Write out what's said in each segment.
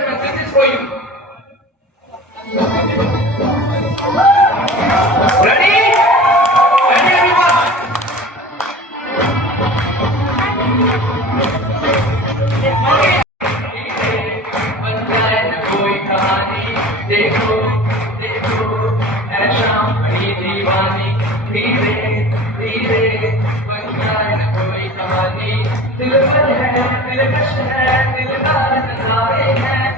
seconds. This is for you. Ready? Ready, everyone? Okay. कोई कहानी देखो देखो है शाम की दीवानी धीरे धीरे बन जाए न कोई कहानी दिलबर है दिलकश है दिलदार नजारे हैं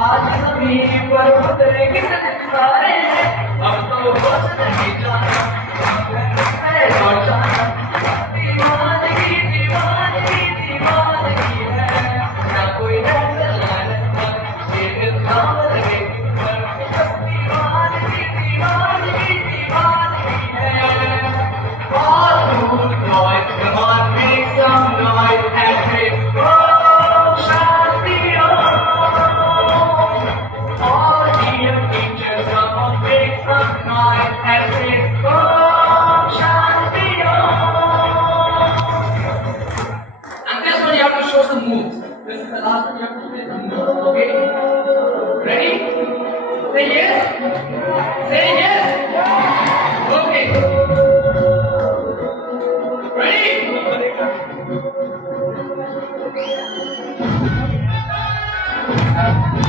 आज सभी पर उतरेंगे नजारे हैं अब तो बस नहीं जाना है और जाना दीवानगी दीवानगी दीवानगी है ना कोई This is the last one you have to play the move. Okay? Ready? Say yes. Say yes. Okay. Ready?